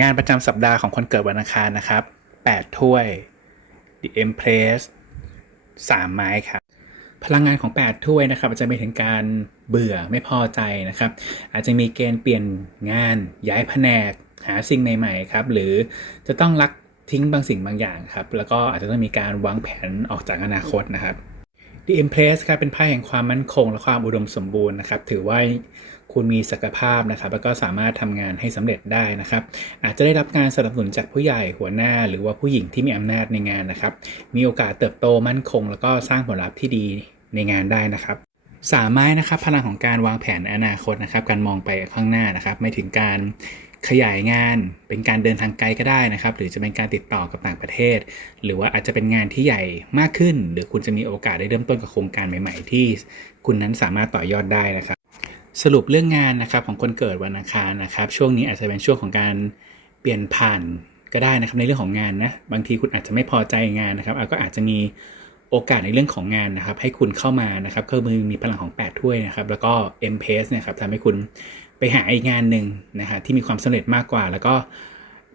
งานประจำสัปดาห์ของคนเกิดวันอังคารนะครับ 8 ถ้วย The Empress 3 ไม้ครับ พลังงานของ 8 ถ้วยนะครับอาจจะมีถึงการเบื่อไม่พอใจนะครับ อาจจะมีเกณฑ์เปลี่ยนงานย้ายแผนก หาสิ่งใหม่ๆครับ หรือจะต้องลักทิ้งบางสิ่งบางอย่างครับ แล้วก็อาจจะต้องมีการวางแผนออกจากอนาคตนะครับ The Empress ครับเป็นไพ่แห่งความมั่นคง และความอุดมสมบูรณ์นะครับ ถือว่าคุณมีศักยภาพนะครับ แล้วก็สามารถทำงานให้สำเร็จได้นะครับ อาจจะได้รับการสนับสนุนจากผู้ใหญ่หัวหน้า หรือว่าผู้หญิงที่มีอำนาจในงานนะครับ มีโอกาสเติบโตมั่นคง แล้วก็สร้างผลลัพธ์ที่ดีในงานได้นะครับสามไม้นะครับพลังของการวางแผนอนาคตนะครับ การมองไปข้างหน้านะครับ ไม่ถึงการ ขยายงานเป็นการเดินทางไกลก็ได้นะครับ หรือจะเป็นการติดต่อกับต่างประเทศ หรือว่าอาจจะเป็นงานที่ใหญ่มากขึ้น หรือคุณจะมีโอกาสได้เริ่มต้นกับโครงการใหม่ ๆ ที่คุณนั้นสามารถต่อยอดได้นะครับ สรุปเรื่องงานนะครับของคนเกิดวันอังคารนะครับ ช่วงนี้อาจจะเป็นช่วงของการเปลี่ยนผ่านก็ได้นะครับในเรื่องของงานนะบางทีคุณอาจจะไม่พอใจงานนะครับก็อาจจะมีโอกาสในเรื่องของงานนะครับ ให้คุณเข้ามานะครับก็มือมีพลังของ 8 ถ้วยนะครับ แล้วก็ M p a c e เนี่ยครับทำให้คุณ ไปหาอีกงานหนึ่งนะฮะที่มีความสำเร็จมากกว่า แล้วก็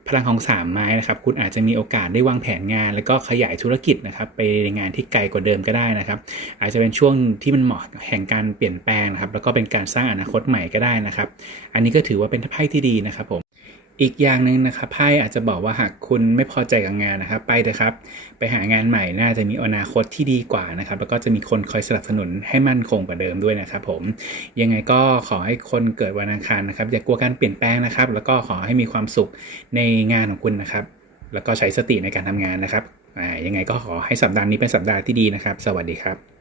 พลังของ 3 ไม้นะครับคุณอาจจะมีโอกาสได้วางแผนงาน แล้วก็ขยายธุรกิจนะครับไปในงานที่ไกลกว่าเดิมก็ได้นะครับ อาจจะเป็นช่วงที่มันเหมาะแห่งการเปลี่ยนแปลงนะครับ แล้วก็เป็นการสร้างอนาคตใหม่ก็ได้นะครับ อันนี้ก็ถือว่าเป็นไพ่ที่ดีนะครับผม อีกอย่างหนึ่งนะครับไพ่อาจจะบอกว่าหากคุณไม่พอใจกับงานนะครับ ไปเถอะครับ ไปหางานใหม่น่าจะมีอนาคตที่ดีกว่านะครับ แล้วก็จะมีคนคอยสนับสนุนให้มั่นคงกว่าเดิมด้วยนะครับ ผมยังไงก็ขอให้คนเกิดวันอังคารนะครับ อย่ากลัวการเปลี่ยนแปลงนะครับ แล้วก็ขอให้มีความสุขในงานของคุณนะครับ แล้วก็ใช้สติในการทำงานนะครับยังไงก็ขอให้สัปดาห์นี้เป็นสัปดาห์ที่ดีนะครับ สวัสดีครับ